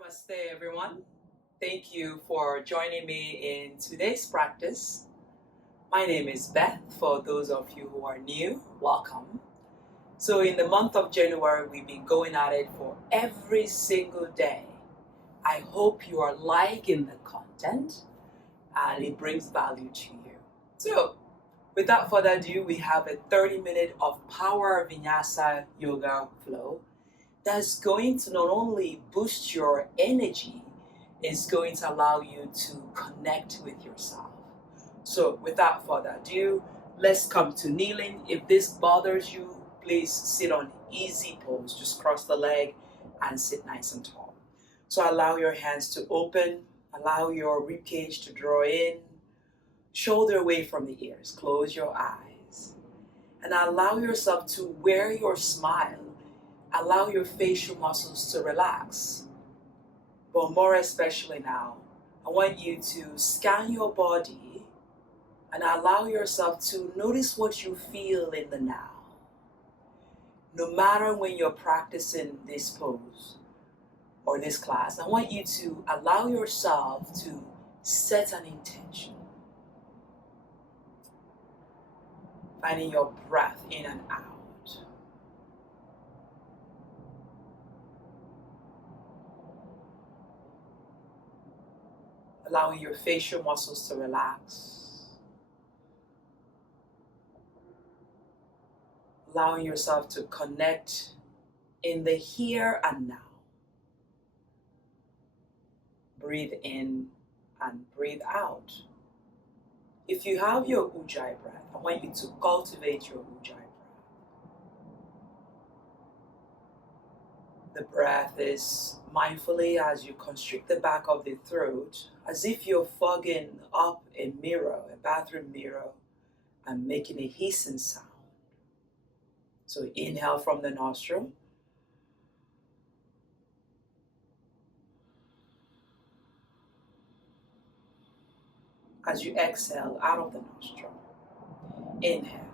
Namaste, everyone. Thank you for joining me in today's practice. My name is Beth. For those of you who are new, welcome. So in the month of January, we've been going at it for every single day. I hope you are liking the content and it brings value to you. So without further ado, we have a 30-minute of power Vinyasa yoga flow that's going to not only boost your energy, it's going to allow you to connect with yourself. So without further ado, let's come to kneeling. If this bothers you, please sit on easy pose. Just cross the leg and sit nice and tall. So allow your hands to open, allow your ribcage to draw in, shoulder away from the ears, close your eyes, and allow yourself to wear your smile. Allow your facial muscles to relax. But more especially now, I want you to scan your body and allow yourself to notice what you feel in the now. No matter when you're practicing this pose or this class, I want you to allow yourself to set an intention. Finding your breath in and out. Allowing your facial muscles to relax. Allowing yourself to connect in the here and now. Breathe in and breathe out. If you have your Ujjayi breath, I want you to cultivate your Ujjayi breath. The breath is mindfully as you constrict the back of the throat, as if you're fogging up a mirror, a bathroom mirror, and making a hissing sound. So inhale from the nostril. As you exhale out of the nostril, inhale.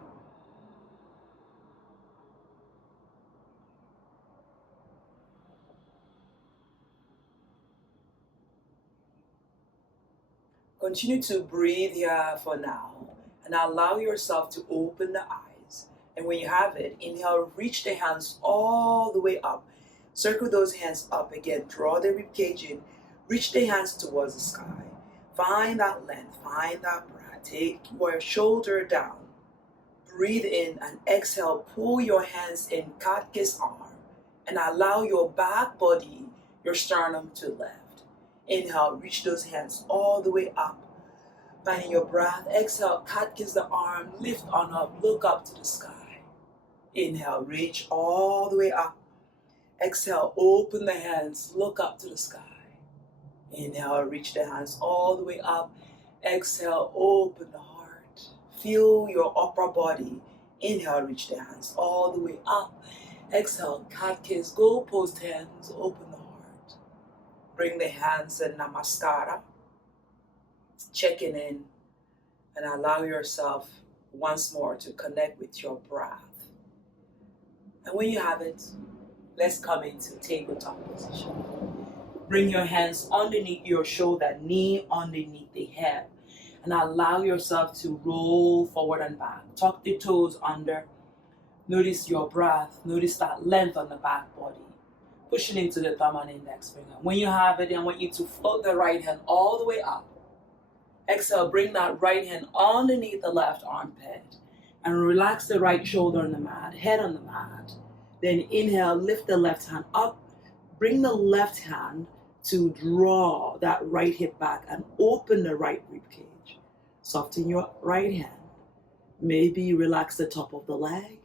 Continue to breathe here for now and allow yourself to open the eyes. And when you have it, inhale, reach the hands all the way up. Circle those hands up again. Draw the ribcage in. Reach the hands towards the sky. Find that length. Find that breath. Take your shoulder down. Breathe in and exhale. Pull your hands in cat kiss arm and allow your back body, your sternum to lift. Inhale, reach those hands all the way up. Finding your breath. Exhale, cat kiss the arm, lift on up, look up to the sky. Inhale, reach all the way up. Exhale, open the hands, look up to the sky. Inhale, reach the hands all the way up. Exhale, open the heart. Feel your upper body. Inhale, reach the hands all the way up. Exhale, cat kiss, go post hands, open the heart. Bring the hands in Namaskara. Checking in and allow yourself once more to connect with your breath. And when you have it, let's come into tabletop position. Bring your hands underneath your shoulder, knee underneath the hip, and allow yourself to roll forward and back. Tuck the toes under. Notice your breath. Notice that length on the back body. Pushing into the thumb and index finger. When you have it, I want you to float the right hand all the way up. Exhale, bring that right hand underneath the left armpit and relax the right shoulder on the mat, head on the mat. Then inhale, lift the left hand up. Bring the left hand to draw that right hip back and open the right ribcage. Soften your right hand. Maybe relax the top of the leg.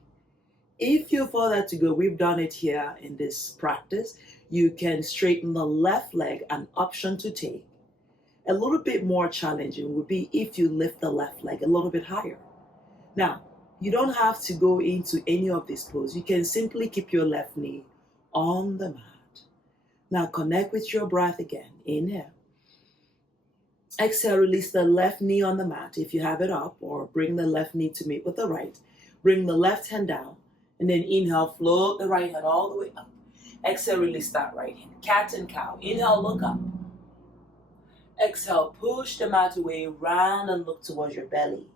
If you're further to go, we've done it here in this practice. You can straighten the left leg, an option to take. A little bit more challenging would be if you lift the left leg a little bit higher. Now, you don't have to go into any of these poses. You can simply keep your left knee on the mat. Now connect with your breath again. Inhale. Exhale, release the left knee on the mat if you have it up, or bring the left knee to meet with the right. Bring the left hand down. And then inhale, float the right hand all the way up. Exhale, release that right hand. Cat and cow. Inhale, look up. Exhale, push the mat away, round and look towards your belly.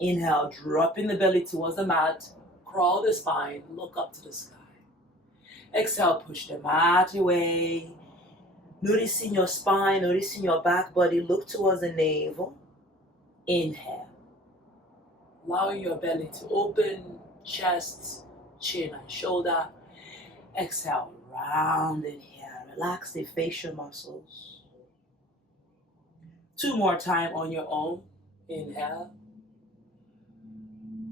Inhale, dropping the belly towards the mat. Crawl the spine, look up to the sky. Exhale, push the mat away. Noticing your spine, noticing your back body, look towards the navel. Inhale. Allowing your belly to open, chest, chin and shoulder. Exhale, round in here. Relax the facial muscles. 2 more times on your own. Inhale.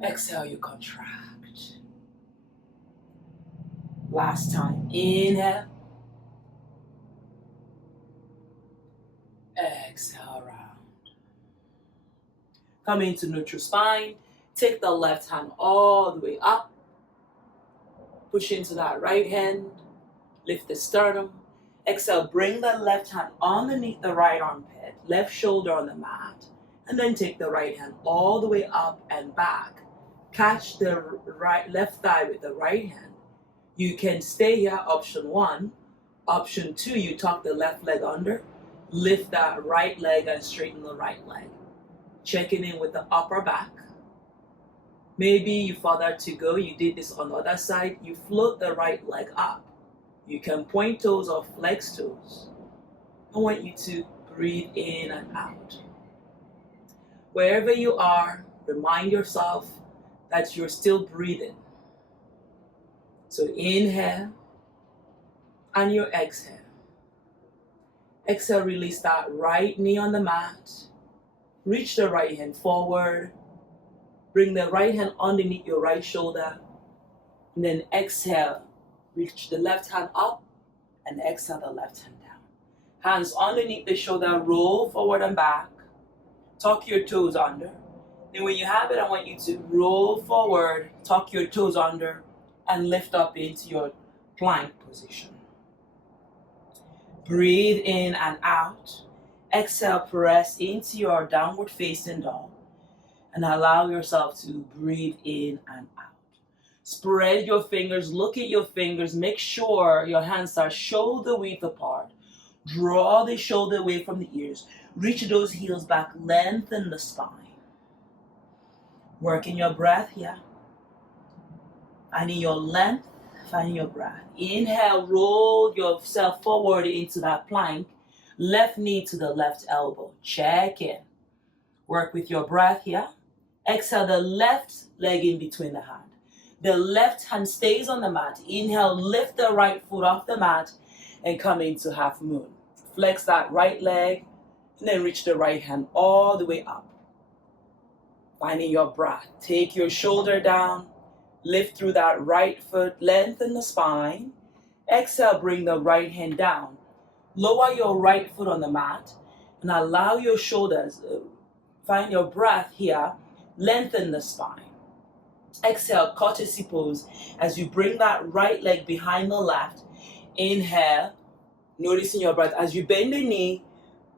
Exhale, you contract. Last time. Inhale. Exhale, round. Come into neutral spine. Take the left hand all the way up. Push into that right hand. Lift the sternum. Exhale, bring the left hand underneath the right armpit. Left shoulder on the mat. And then take the right hand all the way up and back. Catch the left thigh with the right hand. You can stay here, option 1. Option 2, you tuck the left leg under. Lift that right leg and straighten the right leg. Checking in with the upper back. Maybe you further to go, you did this on the other side. You float the right leg up. You can point toes or flex toes. I want you to breathe in and out. Wherever you are, remind yourself that you're still breathing. So inhale and you exhale. Exhale, release that right knee on the mat. Reach the right hand forward. Bring the right hand underneath your right shoulder. And then exhale, reach the left hand up and exhale the left hand down. Hands underneath the shoulder, roll forward and back. Tuck your toes under. Then when you have it, I want you to roll forward, tuck your toes under, and lift up into your plank position. Breathe in and out. Exhale, press into your downward facing dog. And allow yourself to breathe in and out. Spread your fingers, look at your fingers, make sure your hands are shoulder width apart. Draw the shoulder away from the ears. Reach those heels back, lengthen the spine. Working your breath here. Finding your length, finding your breath. Inhale, roll yourself forward into that plank. Left knee to the left elbow. Check in. Work with your breath here. Exhale, the left leg in between the hand. The left hand stays on the mat. Inhale, lift the right foot off the mat and come into half moon. Flex that right leg and then reach the right hand all the way up. Finding your breath. Take your shoulder down. Lift through that right foot. Lengthen the spine. Exhale, bring the right hand down. Lower your right foot on the mat and allow your shoulders. Find your breath here. Lengthen the spine. Exhale, courtesy pose as you bring that right leg behind the left. Inhale, noticing your breath as you bend the knee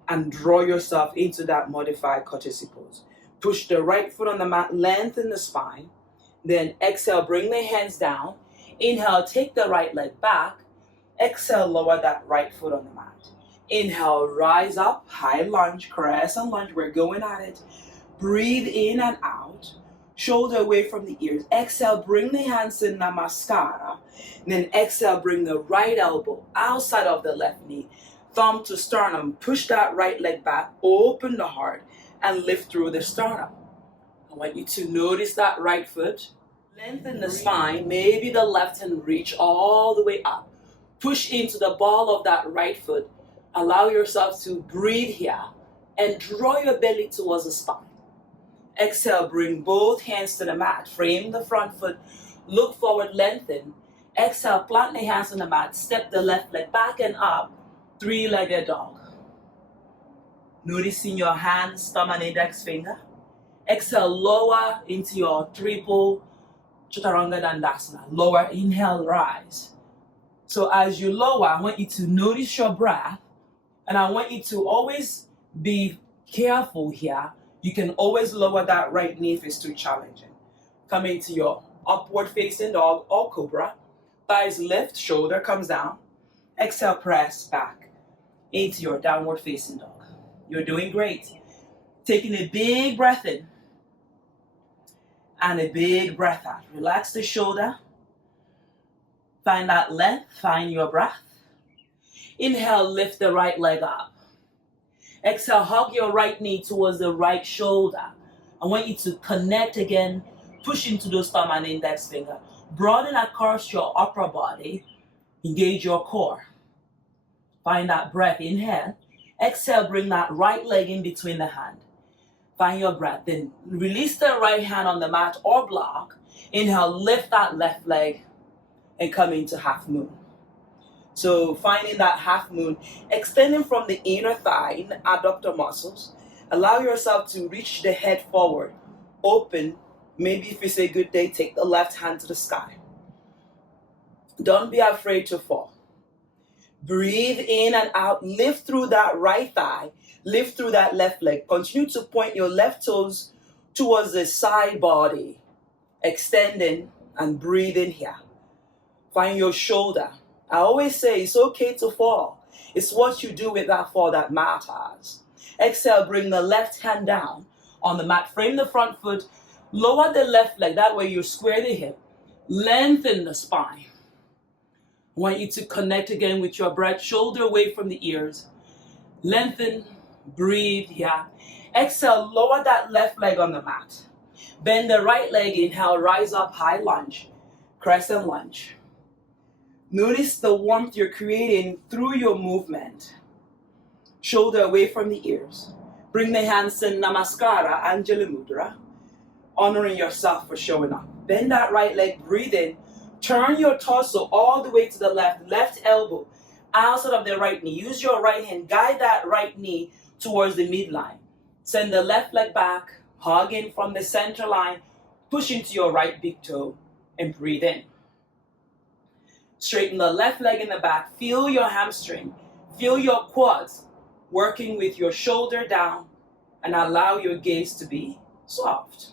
and draw yourself into that modified courtesy pose. Push the right foot on the mat, lengthen the spine. Then exhale, bring the hands down. Inhale, take the right leg back. Exhale, lower that right foot on the mat. Inhale, rise up, high lunge, crescent lunge. We're going at it. Breathe in and out. Shoulder away from the ears. Exhale, bring the hands in Namaskara. Then exhale, bring the right elbow outside of the left knee. Thumb to sternum. Push that right leg back. Open the heart and lift through the sternum. I want you to notice that right foot. Lengthen the spine. Maybe the left hand reach all the way up. Push into the ball of that right foot. Allow yourself to breathe here and draw your belly towards the spine. Exhale, bring both hands to the mat. Frame the front foot. Look forward, lengthen. Exhale, plant the hands on the mat. Step the left leg back and up. Three-legged dog. Noticing your hands, thumb and index finger. Exhale, lower into your triple Chaturanga Dandasana. Lower, inhale, rise. So as you lower, I want you to notice your breath. And I want you to always be careful here. You can always lower that right knee if it's too challenging. Come into your upward facing dog or cobra. Thighs lift, shoulder comes down. Exhale, press back into your downward facing dog. You're doing great. Taking a big breath in and a big breath out. Relax the shoulder. Find that length, find your breath. Inhale, lift the right leg up. Exhale, hug your right knee towards the right shoulder. I want you to connect again, push into those thumb and index finger. Broaden across your upper body, engage your core. Find that breath, inhale. Exhale, bring that right leg in between the hand. Find your breath, then release the right hand on the mat or block. Inhale, lift that left leg and come into half moon. So finding that half moon, extending from the inner thigh, adductor muscles. Allow yourself to reach the head forward, open. Maybe if it's a good day, take the left hand to the sky. Don't be afraid to fall. Breathe in and out, lift through that right thigh, lift through that left leg. Continue to point your left toes towards the side body, extending and breathing here. Find your shoulder. I always say it's okay to fall. It's what you do with that fall that matters. Exhale, bring the left hand down on the mat. Frame the front foot. Lower the left leg. That way you square the hip. Lengthen the spine. I want you to connect again with your breath. Shoulder away from the ears. Lengthen. Breathe here. Exhale, lower that left leg on the mat. Bend the right leg. Inhale, rise up, high lunge. Crescent lunge. Notice the warmth you're creating through your movement. Shoulder away from the ears. Bring the hands to Namaskara, Anjali Mudra. Honoring yourself for showing up. Bend that right leg, breathe in. Turn your torso all the way to the left. Left elbow outside of the right knee. Use your right hand. Guide that right knee towards the midline. Send the left leg back. Hug in from the center line. Push into your right big toe and breathe in. Straighten the left leg in the back. Feel your hamstring. Feel your quads working with your shoulder down and allow your gaze to be soft.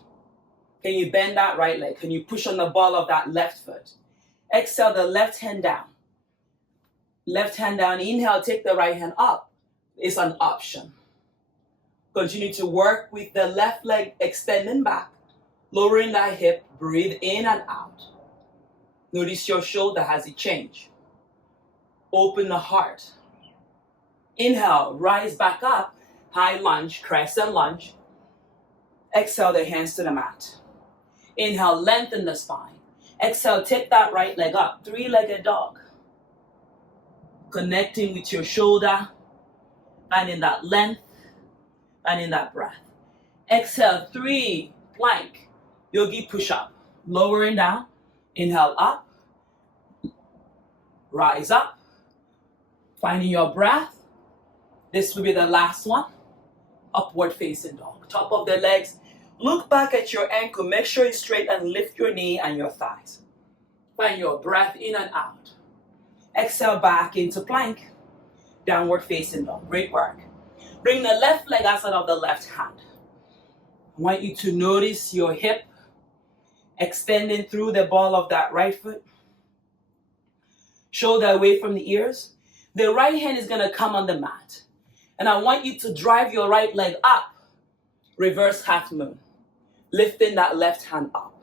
Can you bend that right leg? Can you push on the ball of that left foot? Exhale the left hand down. Left hand down. Inhale, take the right hand up. It's an option. Continue to work with the left leg extending back, lowering that hip. Breathe in and out. Notice your shoulder as it changes. Open the heart. Inhale, rise back up. High lunge, crescent lunge. Exhale the hands to the mat. Inhale, lengthen the spine. Exhale, take that right leg up. Three-legged dog. Connecting with your shoulder. Finding that length. Finding that breath. Exhale, 3, plank. Yogi push-up. Lowering down. Inhale up. Rise up. Finding your breath. This will be the last one. Upward facing dog. Top of the legs. Look back at your ankle. Make sure it's straight and lift your knee and your thighs. Find your breath in and out. Exhale back into plank. Downward facing dog. Great work. Bring the left leg outside of the left hand. I want you to notice your hip extending through the ball of that right foot. Shoulder away from the ears. The right hand is going to come on the mat. And I want you to drive your right leg up. Reverse half moon. Lifting that left hand up.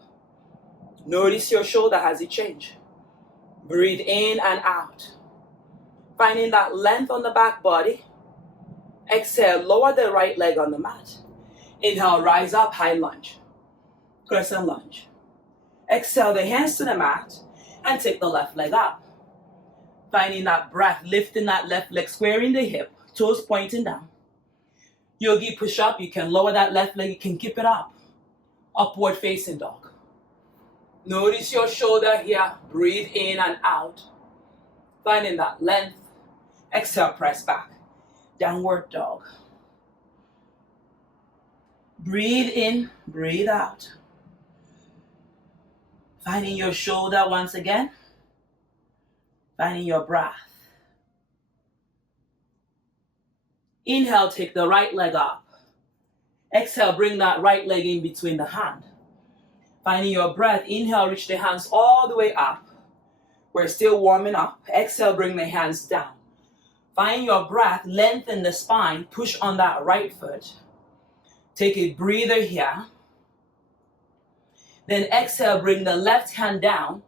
Notice your shoulder as it changes. Breathe in and out. Finding that length on the back body. Exhale, lower the right leg on the mat. Inhale, rise up, high lunge. Crescent lunge. Exhale, the hands to the mat and take the left leg up. Finding that breath, lifting that left leg, squaring the hip, toes pointing down. Yogi push up, you can lower that left leg, you can keep it up. Upward facing dog. Notice your shoulder here, breathe in and out. Finding that length. Exhale, press back. Downward dog. Breathe in, breathe out. Finding your shoulder once again. Finding your breath. Inhale, take the right leg up. Exhale, bring that right leg in between the hand. Finding your breath. Inhale, reach the hands all the way up. We're still warming up. Exhale, bring the hands down. Find your breath, lengthen the spine, push on that right foot. Take a breather here. Then exhale, bring the left hand down.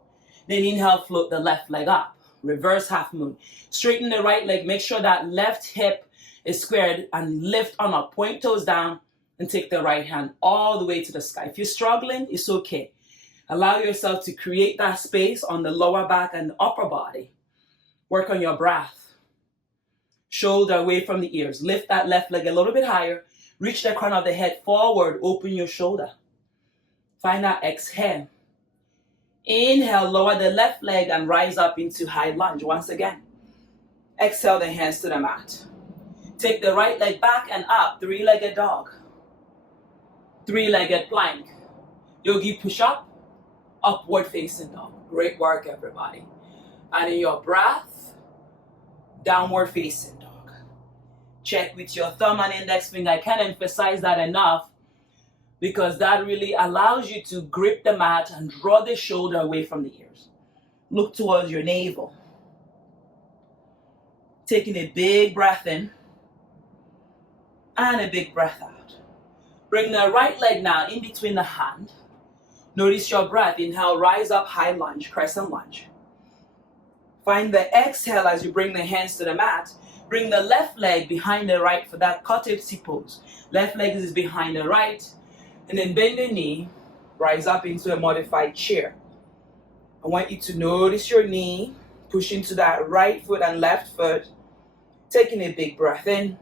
Then inhale, float the left leg up. Reverse half moon. Straighten the right leg. Make sure that left hip is squared and lift on up. Point toes down and take the right hand all the way to the sky. If you're struggling, it's okay. Allow yourself to create that space on the lower back and the upper body. Work on your breath. Shoulder away from the ears. Lift that left leg a little bit higher. Reach the crown of the head forward. Open your shoulder. Find that exhale. Inhale, lower the left leg and rise up into high lunge once again. Exhale the hands to the mat. Take the right leg back and up, three-legged dog. Three-legged plank. Yogi push-up, upward facing dog. Great work, everybody. And in your breath, downward facing dog. Check with your thumb and index finger. I can't emphasize that enough, because that really allows you to grip the mat and draw the shoulder away from the ears. Look towards your navel. Taking a big breath in and a big breath out. Bring the right leg now in between the hand. Notice your breath. Inhale, rise up, high lunge, crescent lunge. Find the exhale as you bring the hands to the mat. Bring the left leg behind the right for that Kotepsi pose. Left leg is behind the right. And then bend the knee, rise up into a modified chair. I want you to notice your knee, push into that right foot and left foot. Taking a big breath in.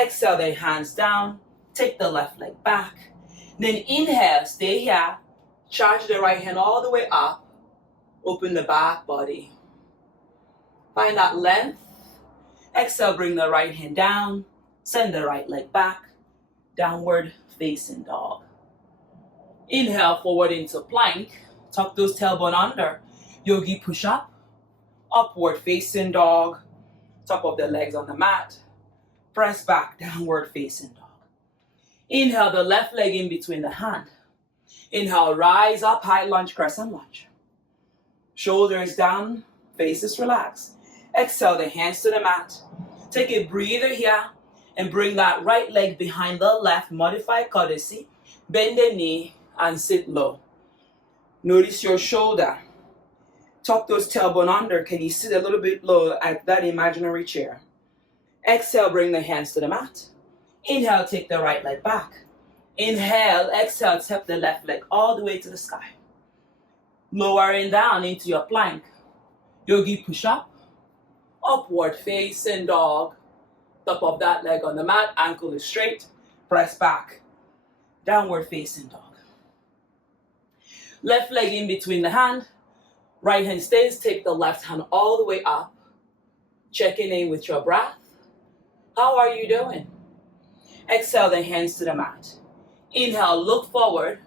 Exhale the hands down. Take the left leg back. Then inhale, stay here. Charge the right hand all the way up. Open the back body. Find that length. Exhale, bring the right hand down. Send the right leg back. Downward facing dog. Inhale, forward into plank. Tuck those tailbone under. Yogi push up. Upward facing dog. Top of the legs on the mat. Press back, downward facing dog. Inhale, the left leg in between the hand. Inhale, rise up, high lunge, crescent lunge. Shoulders down, faces relaxed. Exhale, the hands to the mat. Take a breather here and bring that right leg behind the left, modified courtesy. Bend the knee and sit low. Notice your shoulder. Tuck those tailbone under. Can you sit a little bit low at that imaginary chair? Exhale, bring the hands to the mat. Inhale, take the right leg back. Inhale, exhale, step the left leg all the way to the sky. Lowering down into your plank. Yogi push up. Upward facing dog. Top of that leg on the mat, ankle is straight. Press back. Downward facing dog. Left leg in between the hand. Right hand stays. Take the left hand all the way up. Checking in with your breath. How are you doing? Exhale the hands to the mat. Inhale, look forward.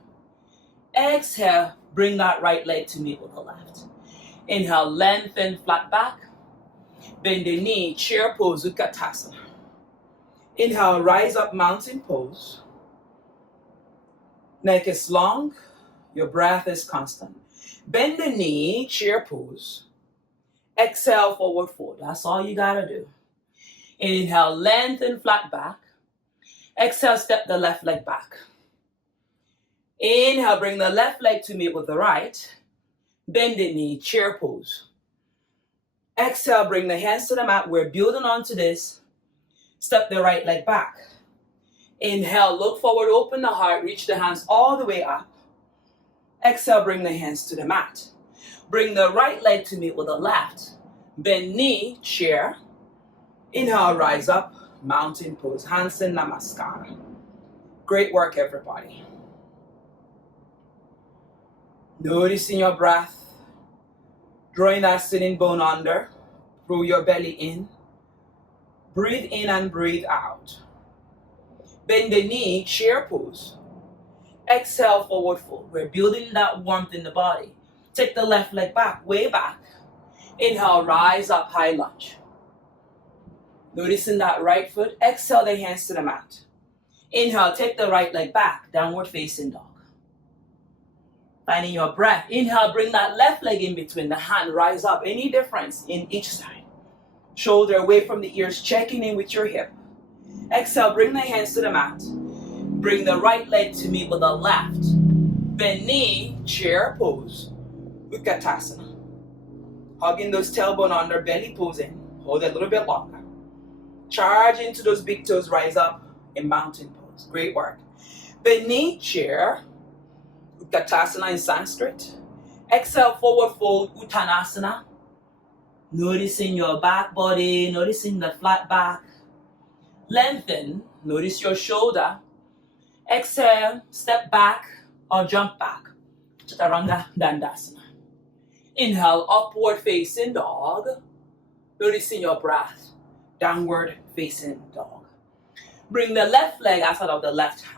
Exhale, bring that right leg to meet with the left. Inhale, lengthen, flat back. Bend the knee, chair pose, Utkatasana. Inhale, rise up, mountain pose. Neck is long, your breath is constant. Bend the knee, chair pose. Exhale, forward fold. That's all you gotta do. Inhale, lengthen, flat back. Exhale, step the left leg back. Inhale, bring the left leg to meet with the right. Bend the knee, chair pose. Exhale, bring the hands to the mat. We're building onto this. Step the right leg back. Inhale, look forward, open the heart, reach the hands all the way up. Exhale, bring the hands to the mat. Bring the right leg to meet with the left. Bend knee, chair. Inhale, rise up, mountain pose, Hansen Namaskara. Great work, everybody. Noticing your breath. Drawing that sitting bone under. Throw your belly in. Breathe in and breathe out. Bend the knee, chair pose. Exhale, forward fold. We're building that warmth in the body. Take the left leg back, way back. Inhale, rise up, high lunge. Noticing that right foot. Exhale, the hands to the mat. Inhale, take the right leg back, downward facing dog. Finding your breath. Inhale, bring that left leg in between the hand, rise up. Any difference in each side? Shoulder away from the ears, checking in with your hip. Exhale, bring the hands to the mat. Bring the right leg to meet with the left. Bend knee, chair pose. Utkatasana. Hugging those tailbone under, belly posing. Hold it a little bit longer. Charge into those big toes, rise up in mountain pose. Great work. Bend knee, chair. Utkatasana in Sanskrit. Exhale, forward fold, Uttanasana. Noticing your back body, noticing the flat back. Lengthen, notice your shoulder. Exhale, step back or jump back. Chaturanga Dandasana. Inhale, upward facing dog. Noticing your breath. Downward facing dog. Bring the left leg outside of the left hand.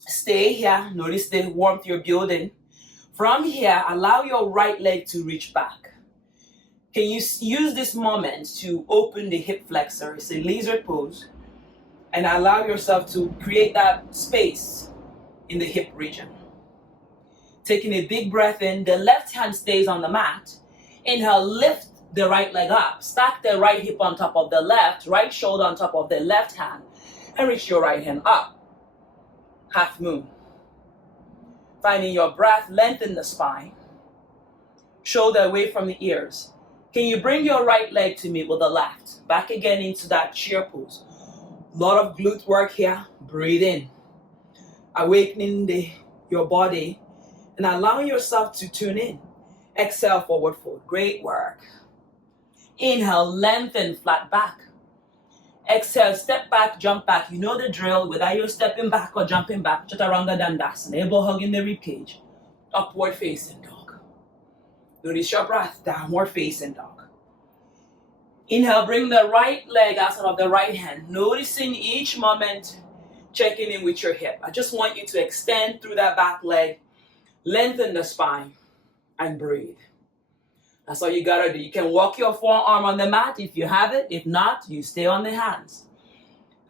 Stay here. Notice the warmth you're building. From here, allow your right leg to reach back. Can you use this moment to open the hip flexor? It's a lizard pose. And allow yourself to create that space in the hip region. Taking a big breath in, the left hand stays on the mat. Inhale, lift the right leg up. Stack the right hip on top of the left, right shoulder on top of the left hand, and reach your right hand up. Half moon. Finding your breath, lengthen the spine. Shoulder away from the ears. Can you bring your right leg to meet with the left? Back again into that chair pose. Lot of glute work here. Breathe in. Awakening your body and allowing yourself to tune in. Exhale, forward fold. Great work. Inhale, lengthen, flat back. Exhale, step back, jump back. You know the drill, whether you're stepping back or jumping back. Chaturanga Dandasana. Elbow hugging the rib cage. Upward facing dog. Notice your breath. Downward facing dog. Inhale, bring the right leg outside of the right hand. Noticing each moment, checking in with your hip. I just want you to extend through that back leg, lengthen the spine, and breathe. That's all you gotta do. You can walk your forearm on the mat if you have it. If not, you stay on the hands.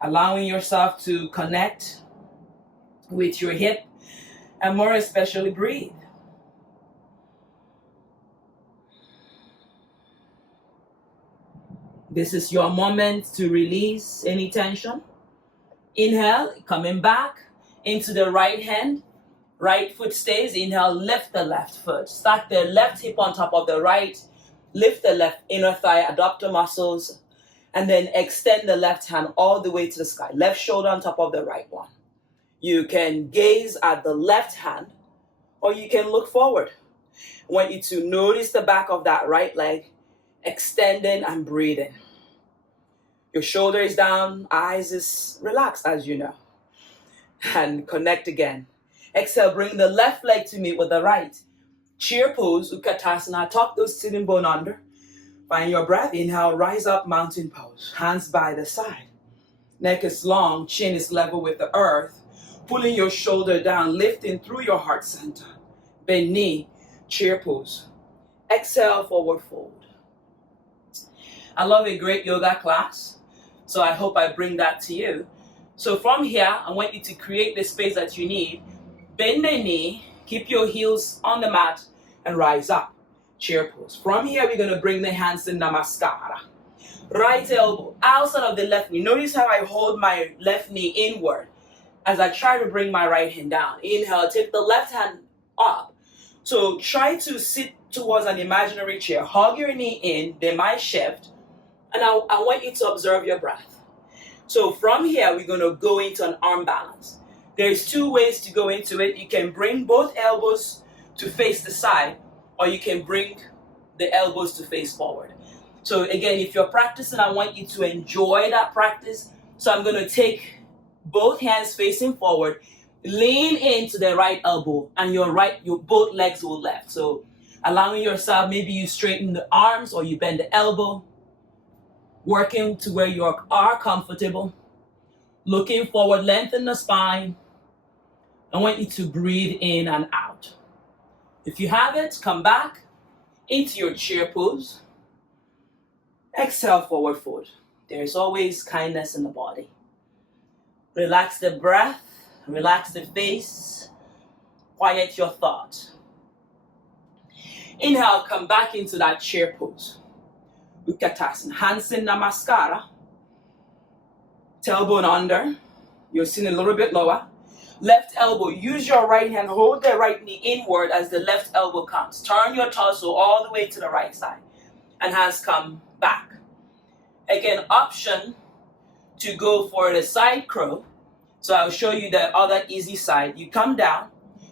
Allowing yourself to connect with your hip and more especially breathe. This is your moment to release any tension. Inhale, coming back into the right hand. Right foot stays. Inhale, lift the left foot. Stack the left hip on top of the right. Lift the left inner thigh, abductor muscles. And then extend the left hand all the way to the sky. Left shoulder on top of the right one. You can gaze at the left hand or you can look forward. I want you to notice the back of that right leg, extending and breathing. Your shoulder is down, eyes is relaxed as you know. And connect again. Exhale, bring the left leg to meet with the right. Chair pose, Utkatasana. Tuck those sitting bone under. Find your breath. Inhale, rise up, mountain pose. Hands by the side. Neck is long, chin is level with the earth. Pulling your shoulder down, lifting through your heart center. Bend knee, chair pose. Exhale, forward fold. I love a great yoga class, so I hope I bring that to you. So from here, I want you to create the space that you need. Bend the knee, keep your heels on the mat, and rise up. Chair pose. From here, we're going to bring the hands to Namaskara. Right elbow outside of the left knee. Notice how I hold my left knee inward as I try to bring my right hand down. Inhale, take the left hand up. So try to sit towards an imaginary chair. Hug your knee in, they might shift. And I want you to observe your breath. So from here, we're going to go into an arm balance. There's two ways to go into it. You can bring both elbows to face the side, or you can bring the elbows to face forward. So again, if you're practicing, I want you to enjoy that practice. So I'm going to take both hands facing forward, lean into the right elbow, and your both legs will lift. So allowing yourself, maybe you straighten the arms or you bend the elbow, working to where you are comfortable. Looking forward, lengthen the spine. I want you to breathe in and out. If you have it, come back into your chair pose. Exhale, forward fold. There's always kindness in the body. Relax the breath, relax the face. Quiet your thoughts. Inhale, come back into that chair pose. Utkatasana. Hands in Namaskara. Tailbone under. You're sitting a little bit lower. Left elbow. Use your right hand. Hold the right knee inward as the left elbow comes. Turn your torso all the way to the right side. And hands come back. Again, option to go for the side crow. So I'll show you the other easy side. You come down.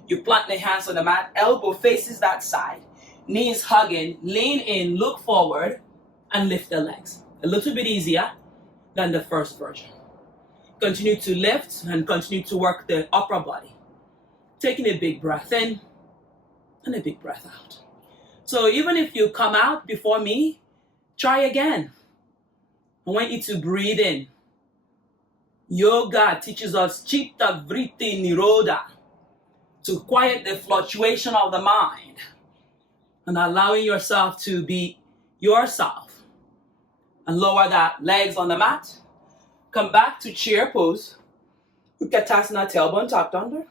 You plant the hands on the mat. Elbow faces that side. Knees hugging. Lean in. Look forward. And lift the legs. A little bit easier than the first version. Continue to lift and continue to work the upper body. Taking a big breath in and a big breath out. So even if you come out before me, try again. I want you to breathe in. Yoga teaches us Chitta Vritti Nirodha, to quiet the fluctuation of the mind and allowing yourself to be yourself. And lower that legs on the mat. Come back to chair pose. Utkatasana, tailbone tucked under.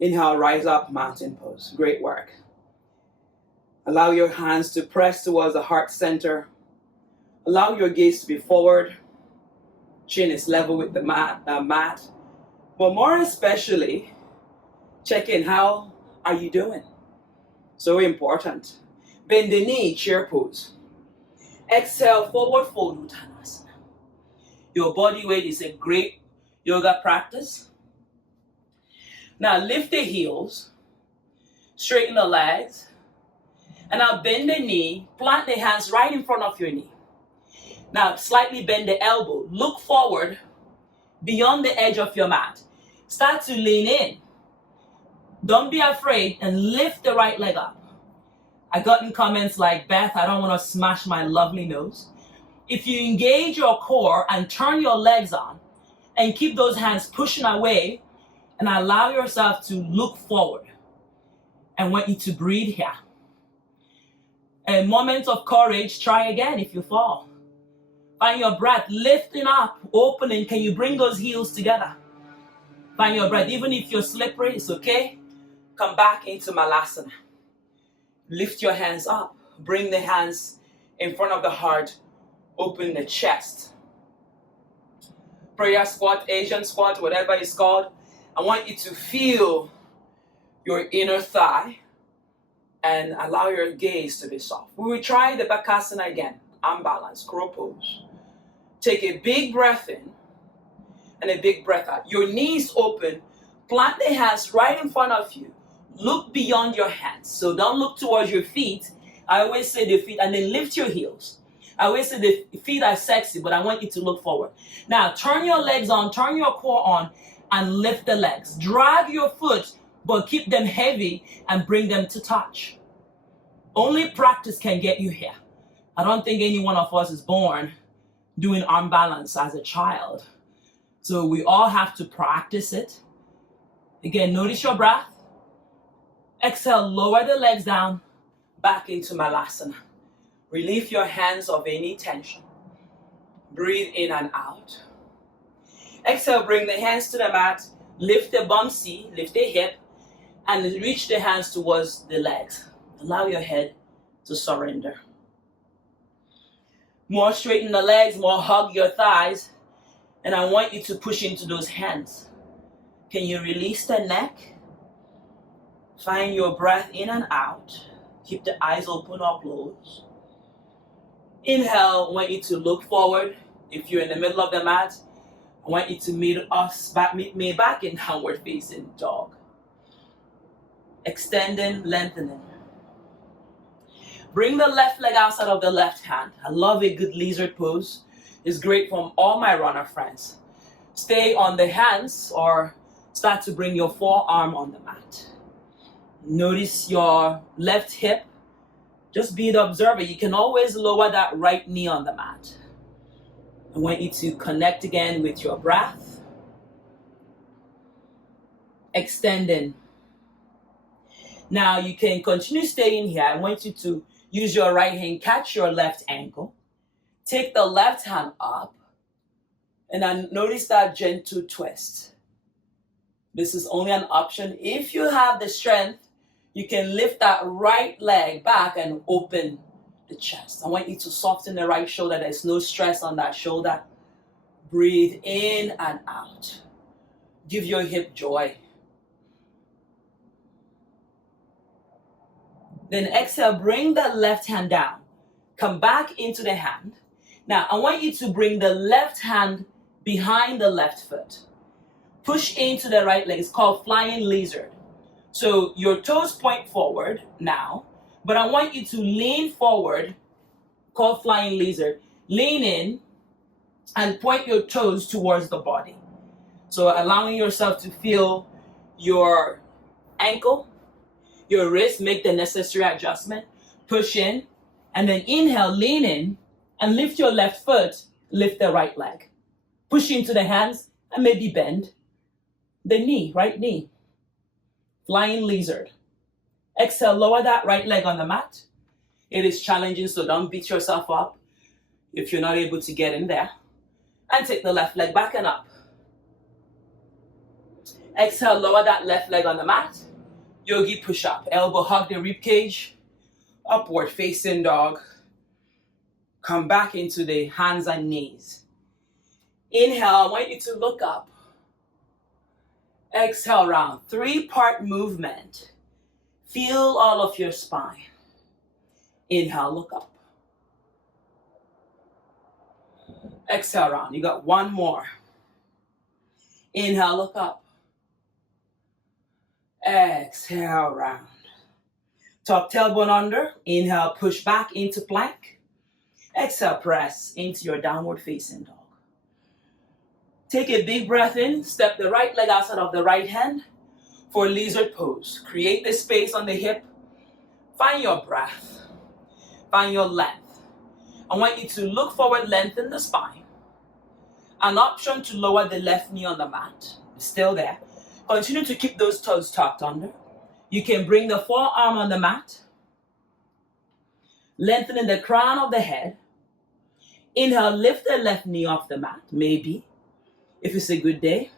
Inhale, rise up, mountain pose. Great work. Allow your hands to press towards the heart center. Allow your gaze to be forward. Chin is level with the mat. But more especially, check in. How are you doing? So important. Bend the knee, chair pose. Exhale, forward fold, Uttanasana. Your body weight is a great yoga practice. Now lift the heels, straighten the legs, and now bend the knee, plant the hands right in front of your knee. Now slightly bend the elbow, look forward beyond the edge of your mat. Start to lean in. Don't be afraid and lift the right leg up. I got in comments like, Beth, I don't want to smash my lovely nose. If you engage your core and turn your legs on and keep those hands pushing away and allow yourself to look forward. I want you to breathe here. A moment of courage, try again if you fall. Find your breath, lifting up, opening. Can you bring those heels together? Find your breath. Even if you're slippery, it's okay. Come back into Malasana. Lift your hands up. Bring the hands in front of the heart. Open the chest. Prayer squat, Asian squat, whatever it's called. I want you to feel your inner thigh and allow your gaze to be soft. We will try the Bakasana again. Unbalanced, crow pose. Take a big breath in and a big breath out. Your knees open. Plant the hands right in front of you. Look beyond your hands. So don't look towards your feet. I always say the feet, and then lift your heels. I always say the feet are sexy, but I want you to look forward. Now, turn your legs on, turn your core on, and lift the legs. Drag your foot, but keep them heavy and bring them to touch. Only practice can get you here. I don't think any one of us is born doing arm balance as a child. So we all have to practice it. Again, notice your breath. Exhale, lower the legs down, back into Malasana. Relieve your hands of any tension. Breathe in and out. Exhale, bring the hands to the mat. Lift the bum C, lift the hip, and reach the hands towards the legs. Allow your head to surrender. More straighten the legs, more hug your thighs. And I want you to push into those hands. Can you release the neck? Find your breath in and out. Keep the eyes open or closed. Inhale, I want you to look forward. If you're in the middle of the mat, I want you to meet me back in downward facing dog. Extending, lengthening. Bring the left leg outside of the left hand. I love a good lizard pose. It's great for all my runner friends. Stay on the hands or start to bring your forearm on the mat. Notice your left hip. Just be the observer. You can always lower that right knee on the mat. I want you to connect again with your breath. Extending. Now you can continue staying here. I want you to use your right hand, catch your left ankle. Take the left hand up. And then notice that gentle twist. This is only an option. If you have the strength, you can lift that right leg back and open the chest. I want you to soften the right shoulder. There's no stress on that shoulder. Breathe in and out. Give your hip joy. Then exhale, bring the left hand down. Come back into the hand. Now, I want you to bring the left hand behind the left foot. Push into the right leg. It's called flying lizard. So your toes point forward now, but I want you to lean forward, called flying lizard. Lean in and point your toes towards the body. So allowing yourself to feel your ankle, your wrist, make the necessary adjustment. Push in, and then inhale, lean in, and lift your left foot, lift the right leg. Push into the hands, and maybe bend the knee, right knee. Flying lizard. Exhale, lower that right leg on the mat. It is challenging, so don't beat yourself up if you're not able to get in there. And take the left leg back and up. Exhale, lower that left leg on the mat. Yogi push up. Elbow hug the rib cage. Upward facing dog. Come back into the hands and knees. Inhale, I want you to look up. Exhale, round. 3-part movement. Feel all of your spine. Inhale, look up. Exhale, round. You got one more. Inhale, look up. Exhale, round. Tuck tailbone under. Inhale, push back into plank. Exhale, press into your downward facing dog. Take a big breath in. Step the right leg outside of the right hand for lizard pose. Create the space on the hip. Find your breath. Find your length. I want you to look forward, lengthen the spine. An option to lower the left knee on the mat. Still there. Continue to keep those toes tucked under. You can bring the forearm on the mat. Lengthening the crown of the head. Inhale, lift the left knee off the mat, maybe, if it's a good day.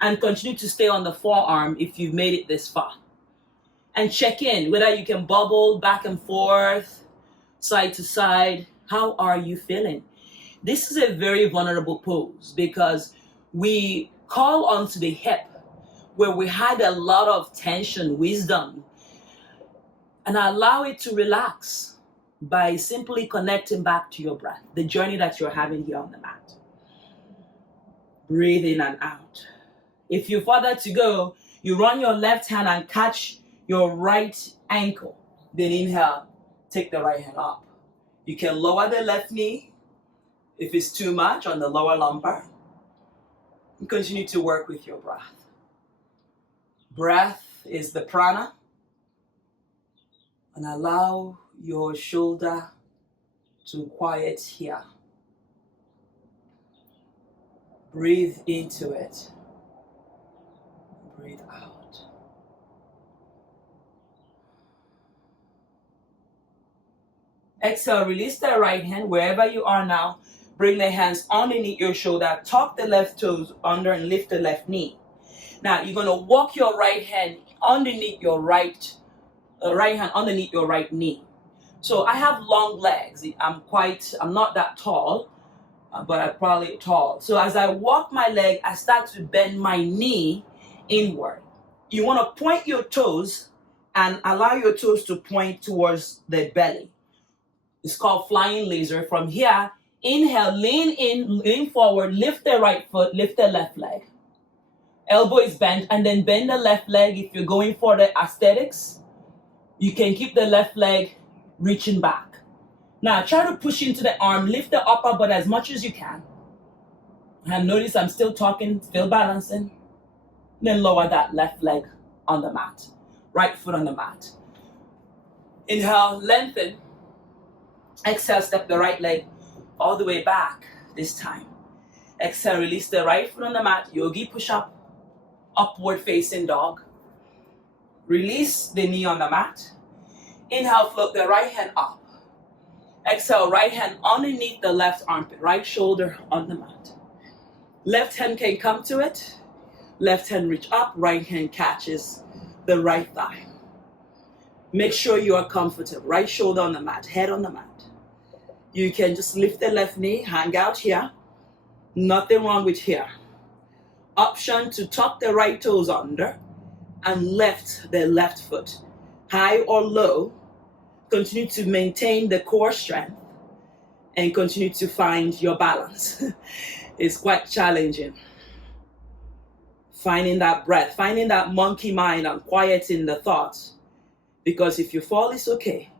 And continue to stay on the forearm if you've made it this far. And check in, whether you can bubble back and forth, side to side. How are you feeling? This is a very vulnerable pose because we call onto the hip where we had a lot of tension, wisdom, and allow it to relax by simply connecting back to your breath, the journey that you're having here on the mat. Breathe in and out. If you're further to go, you run your left hand and catch your right ankle. Then inhale, take the right hand up. You can lower the left knee if it's too much on the lower lumbar. And continue to work with your breath. Breath is the prana. And allow your shoulder to quiet here. Breathe into it. Breathe out. Exhale, release the right hand wherever you are now. Bring the hands underneath your shoulder. Tuck the left toes under and lift the left knee. Now you're going to walk your right hand underneath your right hand underneath your right knee. So I have long legs. I'm not that tall, but I'm probably tall. So as I walk my leg, I start to bend my knee inward. You want to point your toes and allow your toes to point towards the belly. It's called flying lizard. From here, inhale, lean in, lean forward, lift the right foot, lift the left leg. Elbow is bent, and then bend the left leg. If you're going for the aesthetics, you can keep the left leg reaching back. Now try to push into the arm, lift the upper butt as much as you can. And notice I'm still talking, still balancing. Then lower that left leg on the mat. Right foot on the mat. Inhale, lengthen. Exhale, step the right leg all the way back this time. Exhale, release the right foot on the mat. Yogi push up. Upward facing dog. Release the knee on the mat. Inhale, float the right hand up. Exhale, right hand underneath the left armpit, right shoulder on the mat. Left hand can come to it. Left hand reach up, right hand catches the right thigh. Make sure you are comfortable. Right shoulder on the mat, head on the mat. You can just lift the left knee, hang out here. Nothing wrong with here. Option to tuck the right toes under and lift the left foot. High or low, continue to maintain the core strength and continue to find your balance. It's quite challenging. Finding that breath, finding that monkey mind and quieting the thoughts. Because if you fall, it's okay.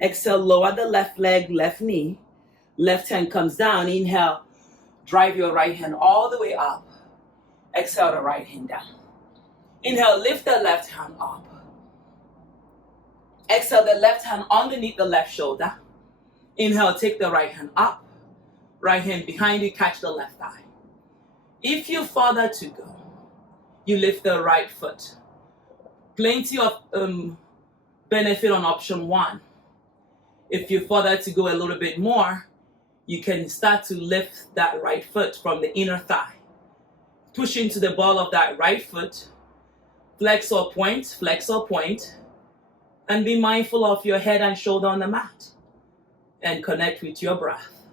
Exhale, lower the left leg, left knee. Left hand comes down. Inhale, drive your right hand all the way up. Exhale the right hand down. Inhale, lift the left hand up. Exhale the left hand underneath the left shoulder. Inhale, take the right hand up. Right hand behind you, catch the left thigh. If you further to go, you lift the right foot. Plenty of benefit on option 1. If you further to go a little bit more, you can start to lift that right foot from the inner thigh. Push into the ball of that right foot. Flex or point, and be mindful of your head and shoulder on the mat. And connect with your breath.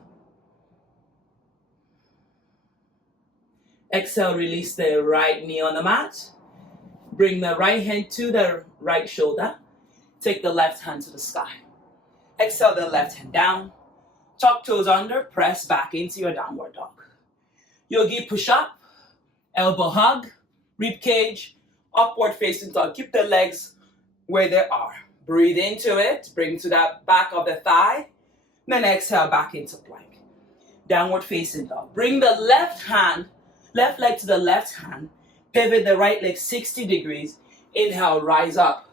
Exhale, release the right knee on the mat. Bring the right hand to the right shoulder. Take the left hand to the sky. Exhale the left hand down. Tuck toes under, press back into your downward dog. Yogi push up, elbow hug, rib cage, upward facing dog. Keep the legs where they are. Breathe into it, bring to that back of the thigh. Then exhale back into plank. Downward facing dog. Bring the left leg to the left hand. Pivot the right leg 60 degrees. Inhale, rise up.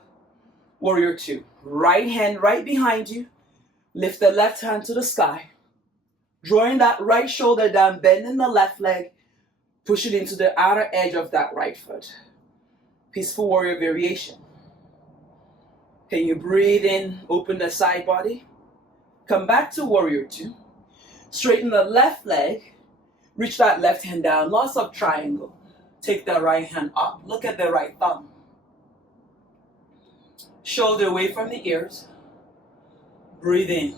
Warrior 2. Right hand right behind you. Lift the left hand to the sky. Drawing that right shoulder down, bending the left leg. Push it into the outer edge of that right foot. Peaceful warrior variation. Can you breathe in, open the side body? Come back to warrior 2. Straighten the left leg. Reach that left hand down. Lots of triangle. Take the right hand up. Look at the right thumb. Shoulder away from the ears. Breathe in.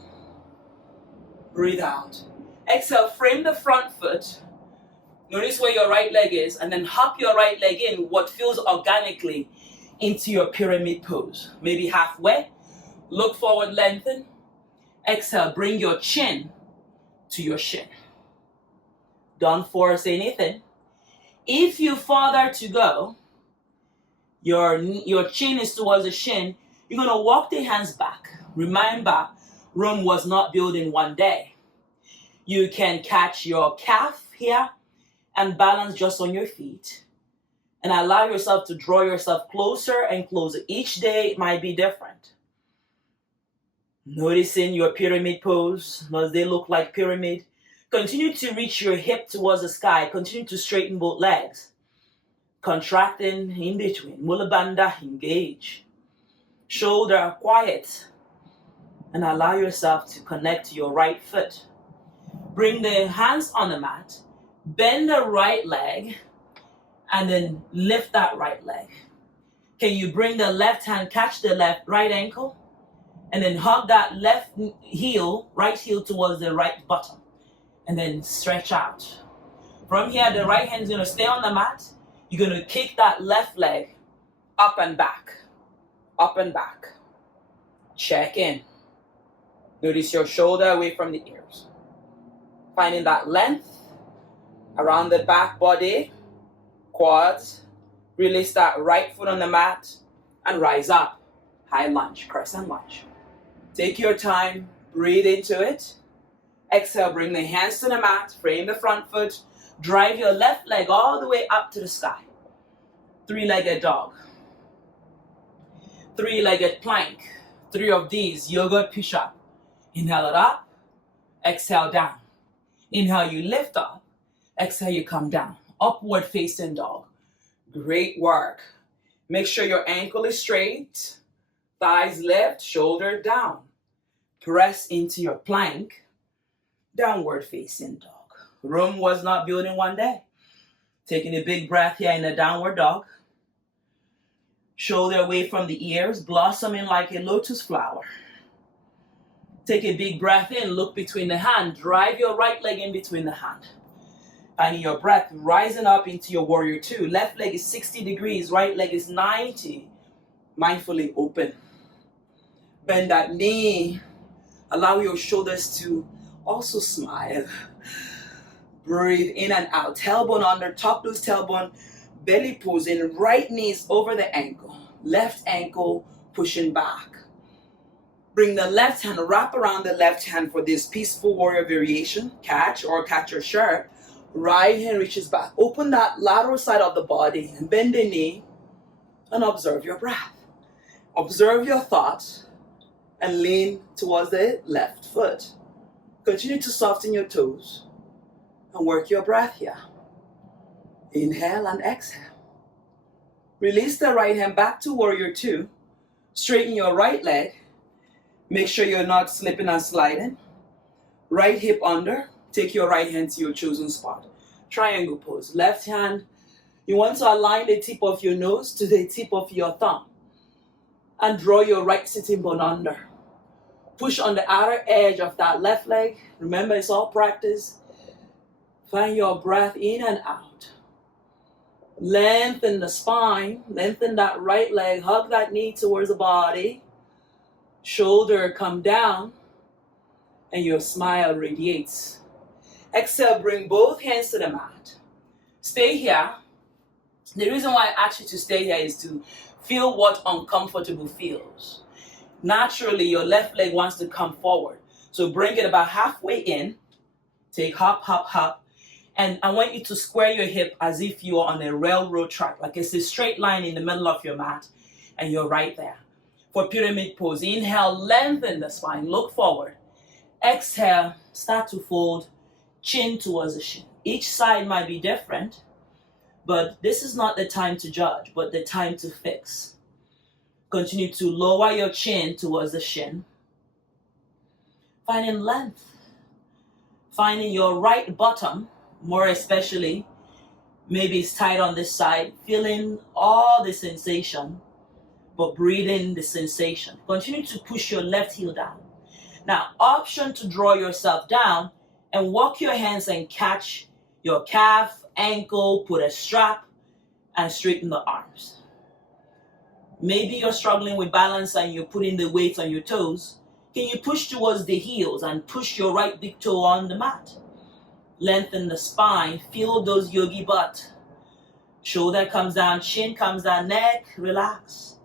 Breathe out. Exhale, frame the front foot. Notice where your right leg is, and then hop your right leg in, what feels organically, into your pyramid pose. Maybe halfway. Look forward, lengthen. Exhale, bring your chin to your shin. Don't force anything. If you further to go, your chin is towards the shin, you're going to walk the hands back. Remember, Rome was not built in one day. You can catch your calf here and balance just on your feet. And allow yourself to draw yourself closer and closer. Each day it might be different. Noticing your pyramid pose. Does they look like pyramid? Continue to reach your hip towards the sky. Continue to straighten both legs. Contracting in between. Mula bandha, engage. Shoulder quiet. And allow yourself to connect to your right foot. Bring the hands on the mat. Bend the right leg. And then lift that right leg. Can you bring the left hand, catch the right ankle? And then hug that left heel, right heel towards the right bottom. And then stretch out. From here, the right hand is going to stay on the mat. You're going to kick that left leg up and back. Up and back. Check in. Notice your shoulder away from the ears. Finding that length around the back body, quads. Release that right foot on the mat and rise up. High lunge, crescent lunge. Take your time, breathe into it. Exhale, bring the hands to the mat, frame the front foot, drive your left leg all the way up to the sky. Three-legged dog. Three-legged plank. 3 of these, yoga push-up. Inhale it up, exhale down. Inhale, you lift up. Exhale, you come down. Upward facing dog. Great work. Make sure your ankle is straight. Thighs lift, shoulder down. Press into your plank. Downward facing dog. Rome was not built in one day. Taking a big breath here in a downward dog. Shoulder away from the ears, blossoming like a lotus flower. Take a big breath in, look between the hand. Drive your right leg in between the hand. Finding your breath, rising up into your warrior two. Left leg is 60 degrees, right leg is 90. Mindfully open. Bend that knee. Allow your shoulders to also smile. Breathe in and out. Tailbone under, top loose tailbone. Belly posing, right knees over the ankle. Left ankle pushing back. Bring the left hand, wrap around the left hand for this peaceful warrior variation. Catch or catch your shirt. Right hand reaches back. Open that lateral side of the body and bend the knee and observe your breath. Observe your thoughts and lean towards the left foot. Continue to soften your toes and work your breath here. Inhale and exhale. Release the right hand back to warrior two. Straighten your right leg. Make sure you're not slipping and sliding. Right hip under. Take your right hand to your chosen spot. Triangle pose. Left hand, you want to align the tip of your nose to the tip of your thumb. And draw your right sitting bone under. Push on the outer edge of that left leg. Remember, it's all practice. Find your breath in and out. Lengthen the spine. Lengthen that right leg. Hug that knee towards the body. Shoulder come down. And your smile radiates. Exhale, bring both hands to the mat. Stay here. The reason why I ask you to stay here is to feel what uncomfortable feels. Naturally, your left leg wants to come forward. So bring it about halfway in. Take hop, hop, hop. And I want you to square your hip as if you are on a railroad track. Like it's a straight line in the middle of your mat. And you're right there. For pyramid pose, inhale, lengthen the spine. Look forward. Exhale, start to fold. Chin towards the shin. Each side might be different. But this is not the time to judge, but the time to fix. Continue to lower your chin towards the shin. Finding length. Finding your right bottom, more especially. Maybe it's tight on this side. Feeling all the sensation, but breathing the sensation. Continue to push your left heel down. Now, option to draw yourself down and walk your hands and catch your calf, ankle, put a strap, and straighten the arms. Maybe you're struggling with balance and you're putting the weight on your toes. Can you push towards the heels and push your right big toe on the mat? Lengthen the spine, feel those yogi butt. Shoulder comes down, chin comes down, neck, relax.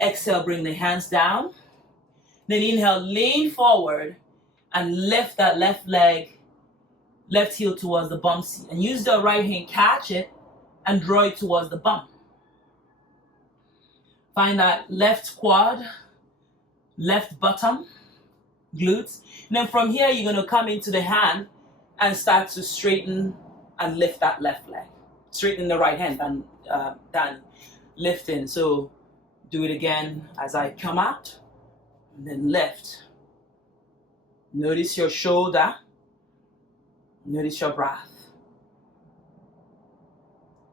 Exhale, bring the hands down. Then inhale, lean forward and lift that left leg, left heel towards the bum seat. And use the right hand, catch it, and draw it towards the bum. Find that left quad, left bottom, glutes. And then from here, you're going to come into the hand and start to straighten and lift that left leg. Straighten the right hand and then lifting. So do it again as I come out and then lift. Notice your shoulder. Notice your breath.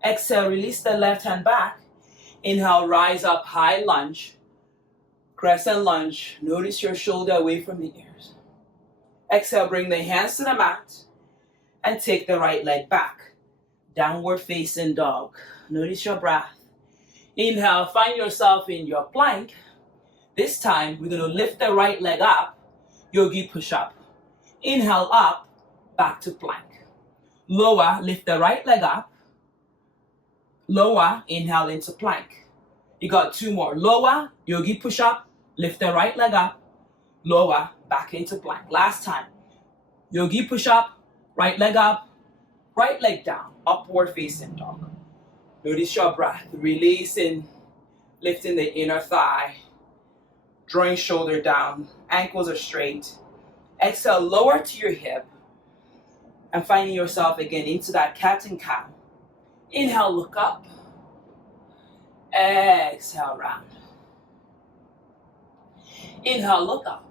Exhale, release the left hand back. Inhale, rise up, high lunge. Crescent lunge. Notice your shoulder away from the ears. Exhale, bring the hands to the mat and take the right leg back. Downward facing dog. Notice your breath. Inhale, find yourself in your plank. This time, we're going to lift the right leg up. Yogi push up. Inhale up, back to plank. Lower, lift the right leg up. Lower, inhale into plank. You got two more. Lower, yogi push up, lift the right leg up. Lower, back into plank. Last time. Yogi push up, right leg up, right leg down, upward facing dog. Notice your breath, releasing, lifting the inner thigh. Drawing shoulder down, ankles are straight. Exhale, lower to your hip. And finding yourself again into that cat and cow. Inhale, look up. Exhale, round. Inhale, look up.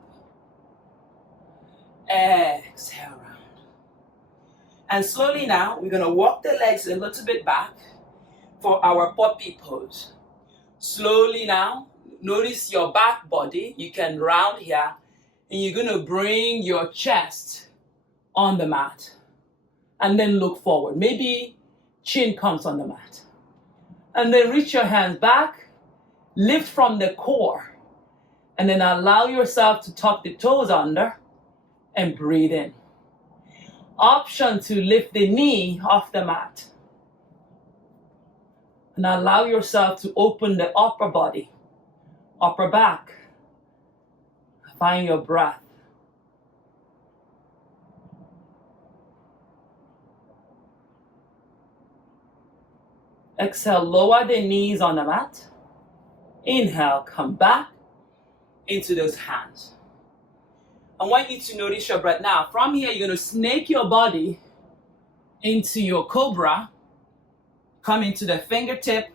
Exhale, round. And slowly now, we're gonna walk the legs a little bit back for our puppy pose. Slowly now, notice your back body. You can round here, and you're gonna bring your chest on the mat. And then look forward. Maybe chin comes on the mat. And then reach your hands back, lift from the core, and then allow yourself to tuck the toes under and breathe in. Option to lift the knee off the mat. And allow yourself to open the upper body, upper back. Find your breath. Exhale, lower the knees on the mat. Inhale, come back into those hands. I want you to notice your breath now. From here, you're going to snake your body into your cobra. Come into the fingertip.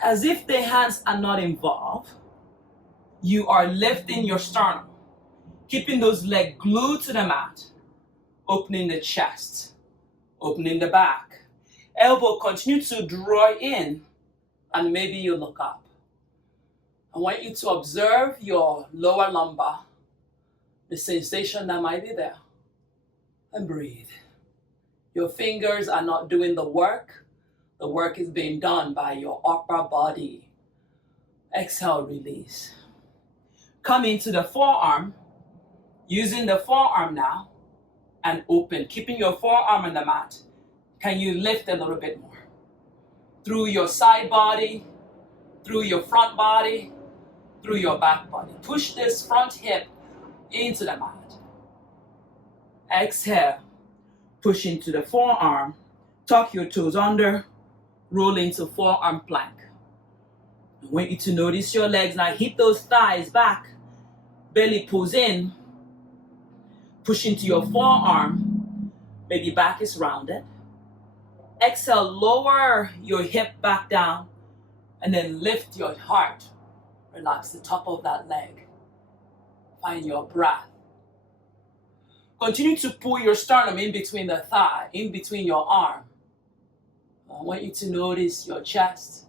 As if the hands are not involved, you are lifting your sternum, keeping those legs glued to the mat, opening the chest, opening the back. Elbow continue to draw in, and maybe you look up. I want you to observe your lower lumbar, the sensation that might be there, and breathe. Your fingers are not doing the work. The work is being done by your upper body. Exhale, release. Come into the forearm, using the forearm now, and open, keeping your forearm on the mat. Can you lift a little bit more? Through your side body, through your front body, through your back body. Push this front hip into the mat. Exhale, push into the forearm, tuck your toes under, roll into forearm plank. I want you to notice your legs now. Hip those thighs back, belly pulls in, push into your forearm, maybe back is rounded. Exhale, lower your hip back down, and then lift your heart. Relax the top of that leg. Find your breath. Continue to pull your sternum in between the thigh, in between your arm. I want you to notice your chest.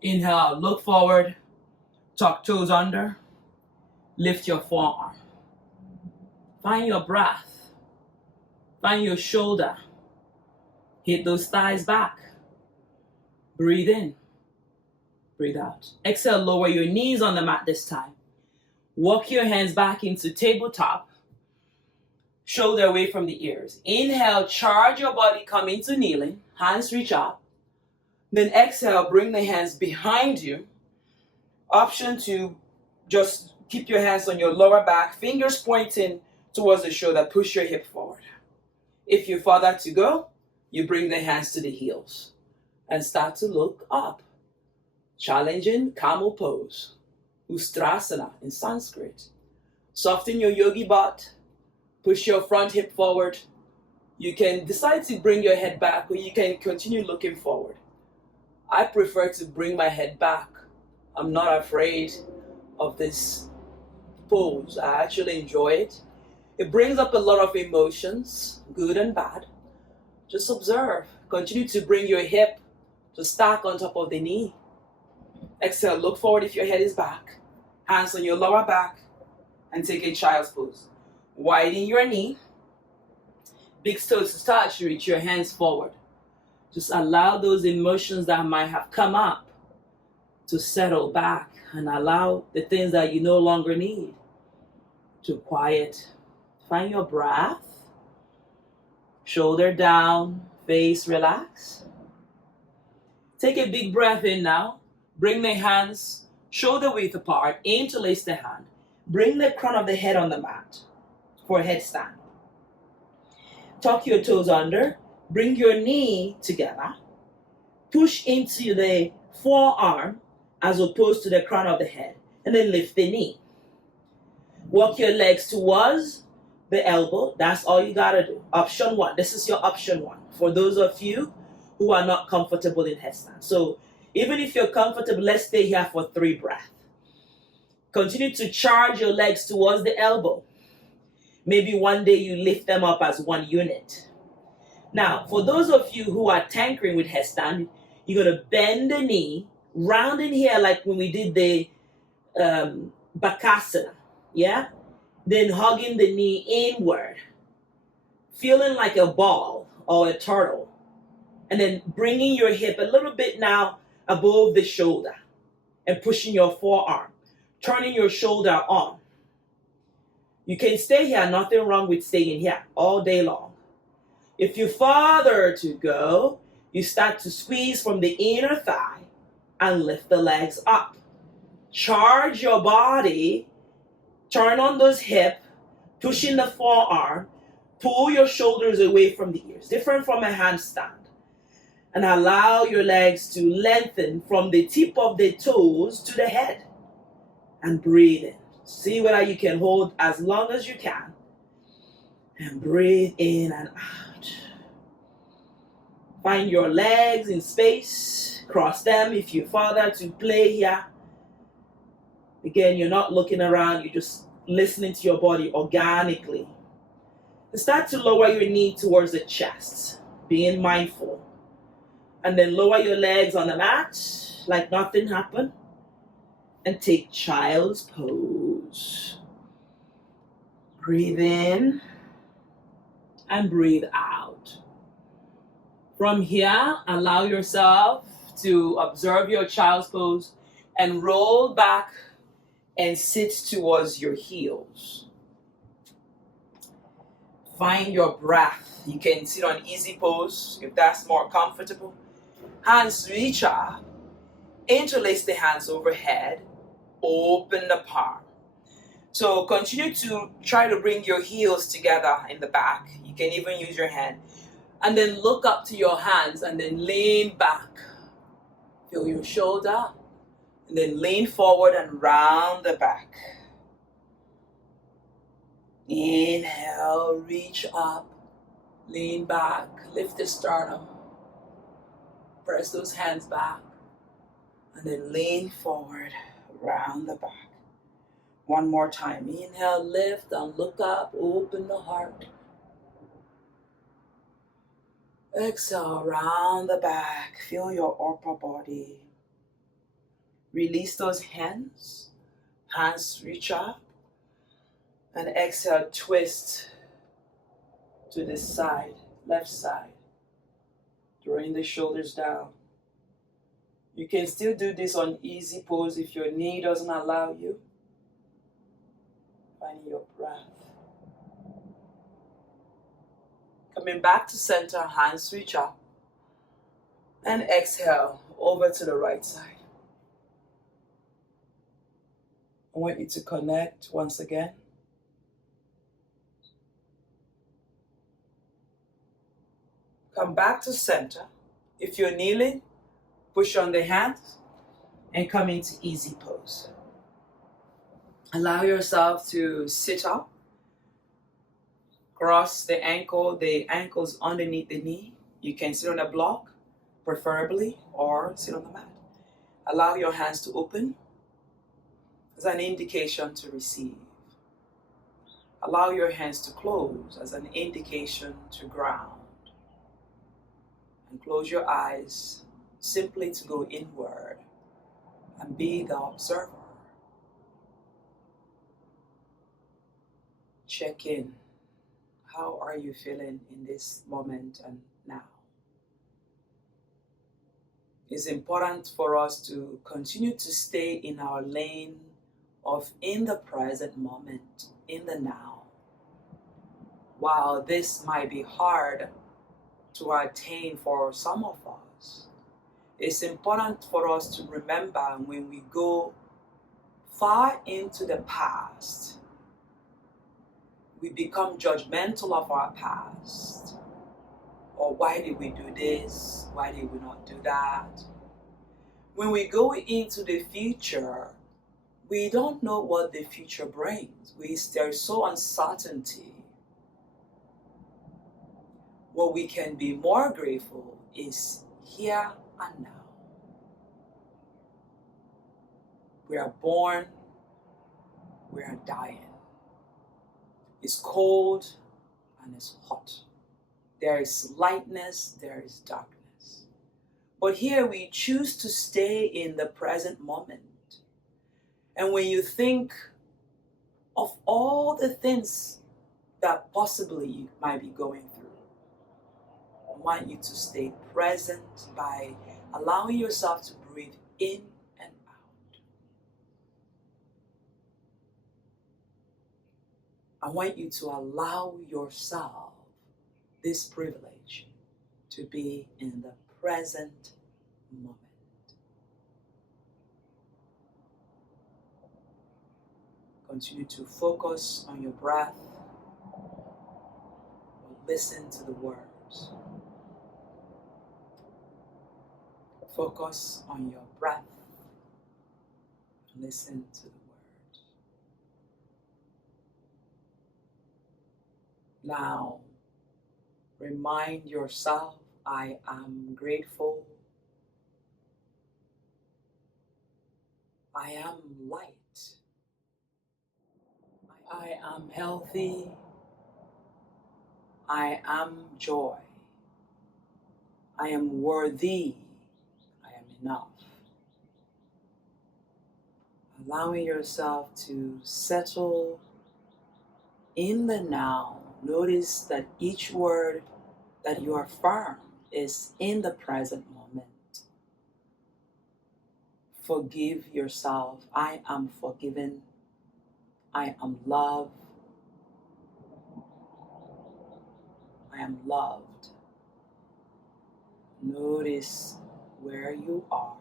Inhale, look forward, tuck toes under, lift your forearm. Find your breath. Find your shoulder. Hit those thighs back. Breathe in. Breathe out. Exhale, lower your knees on the mat this time. Walk your hands back into tabletop. Shoulder away from the ears. Inhale, charge your body, come into kneeling. Hands reach up. Then exhale, bring the hands behind you. Option to just keep your hands on your lower back, fingers pointing towards the shoulder. Push your hip forward. If you're further to go, you bring the hands to the heels and start to look up. Challenging camel pose, Ustrasana in Sanskrit. Soften your yogi butt, push your front hip forward. You can decide to bring your head back, or you can continue looking forward. I prefer to bring my head back. I'm not afraid of this pose. I actually enjoy it. It brings up a lot of emotions, good and bad. Just observe. Continue to bring your hip to stack on top of the knee. Exhale, look forward if your head is back. Hands on your lower back and take a child's pose. Widen your knee. Big toes to touch, reach your hands forward. Just allow those emotions that might have come up to settle back and allow the things that you no longer need to quiet. Find your breath. Shoulder down, face relax. Take a big breath in now. Bring the hands shoulder width apart. Interlace the hand. Bring the crown of the head on the mat for a headstand. Tuck your toes under. Bring your knee together. Push into the forearm as opposed to the crown of the head. And then lift the knee. Walk your legs towards the elbow. That's all you gotta do. Option one. This is your option one. For those of you who are not comfortable in headstand. So even if you're comfortable, let's stay here for 3 breaths. Continue to charge your legs towards the elbow. Maybe one day you lift them up as one unit. Now, for those of you who are tinkering with headstand, you're going to bend the knee, rounding here like when we did the Bakasana, yeah? Then hugging the knee inward, feeling like a ball or a turtle, and then bringing your hip a little bit now above the shoulder and pushing your forearm, turning your shoulder on. You can stay here, nothing wrong with staying here all day long. If you further to go, you start to squeeze from the inner thigh and lift the legs up. Charge your body, turn on those hips, pushing the forearm, pull your shoulders away from the ears, different from a handstand. And allow your legs to lengthen from the tip of the toes to the head. And breathe in. See whether you can hold as long as you can. And breathe in and out. Find your legs in space. Cross them if you further to play here. Again, you're not looking around. You're just listening to your body organically. And start to lower your knee towards the chest. Being mindful. And then lower your legs on the mat like nothing happened. And take child's pose. Breathe in and breathe out. From here, allow yourself to observe your child's pose and roll back and sit towards your heels. Find your breath. You can sit on easy pose if that's more comfortable. Hands reach up. Interlace the hands overhead. Open the palm. So continue to try to bring your heels together in the back. You can even use your hand. And then look up to your hands and then lean back. Feel your shoulder. And then lean forward and round the back. Inhale, reach up. Lean back. Lift the sternum. Press those hands back. And then lean forward. Round the back. One more time. Inhale, lift and look up. Open the heart. Exhale, round the back. Feel your upper body. Release those hands. Hands reach up. And exhale, twist to this side, left side. Drawing the shoulders down. You can still do this on easy pose if your knee doesn't allow you. Finding your breath. Coming back to center, hands reach up. And exhale over to the right side. I want you to connect once again. Come back to center. If you're kneeling, push on the hands and come into easy pose. Allow yourself to sit up. Cross the ankles underneath the knee. You can sit on a block, preferably, or sit on the mat. Allow your hands to open as an indication to receive. Allow your hands to close as an indication to ground. And close your eyes simply to go inward and be the observer. Check in. How are you feeling in this moment and now? It's important for us to continue to stay in our lane of in the present moment, in the now. While this might be hard to attain for some of us, it's important for us to remember when we go far into the past, we become judgmental of our past. Or why did we do this? Why did we not do that? When we go into the future, we don't know what the future brings. There's so uncertainty. What we can be more grateful is here and now. We are born, we are dying. It's cold and it's hot. There is lightness, there is darkness. But here we choose to stay in the present moment. And when you think of all the things that possibly you might be going through, I want you to stay present by allowing yourself to breathe in and out. I want you to allow yourself this privilege to be in the present moment. Continue to focus on your breath or listen to the words. Focus on your breath and listen to the words. Now, remind yourself, I am grateful. I am light. I am healthy. I am joy. I am worthy. I am enough. Allowing yourself to settle in the now. Notice that each word that you affirm is in the present moment. Forgive yourself. I am forgiven. I am loved. I am loved. Notice where you are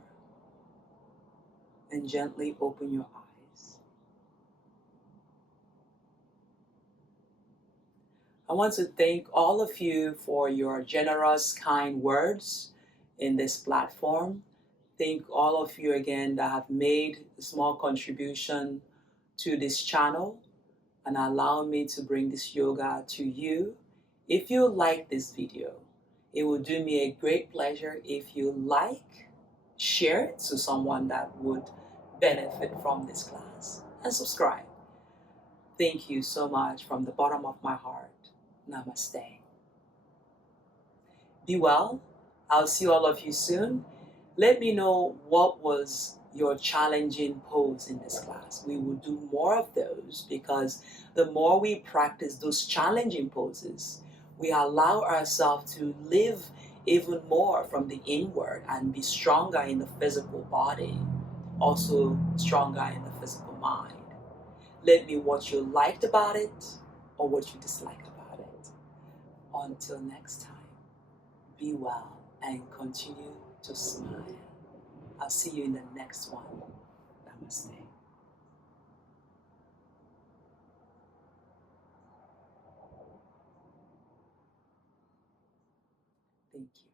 and gently open your eyes. I want to thank all of you for your generous, kind words in this platform. Thank all of you again that have made a small contribution to this channel and allow me to bring this yoga to you. If you like this video, it would do me a great pleasure if you share it to someone that would benefit from this class, and subscribe. Thank you so much from the bottom of my heart. Namaste. Be well. I'll see all of you soon. Let me know what was your challenging pose in this class. We will do more of those because the more we practice those challenging poses, we allow ourselves to live even more from the inward and be stronger in the physical body, also stronger in the physical mind. Let me know what you liked about it or what you disliked about it. Until next time, be well and continue to smile. I'll see you in the next one. Namaste. Thank you.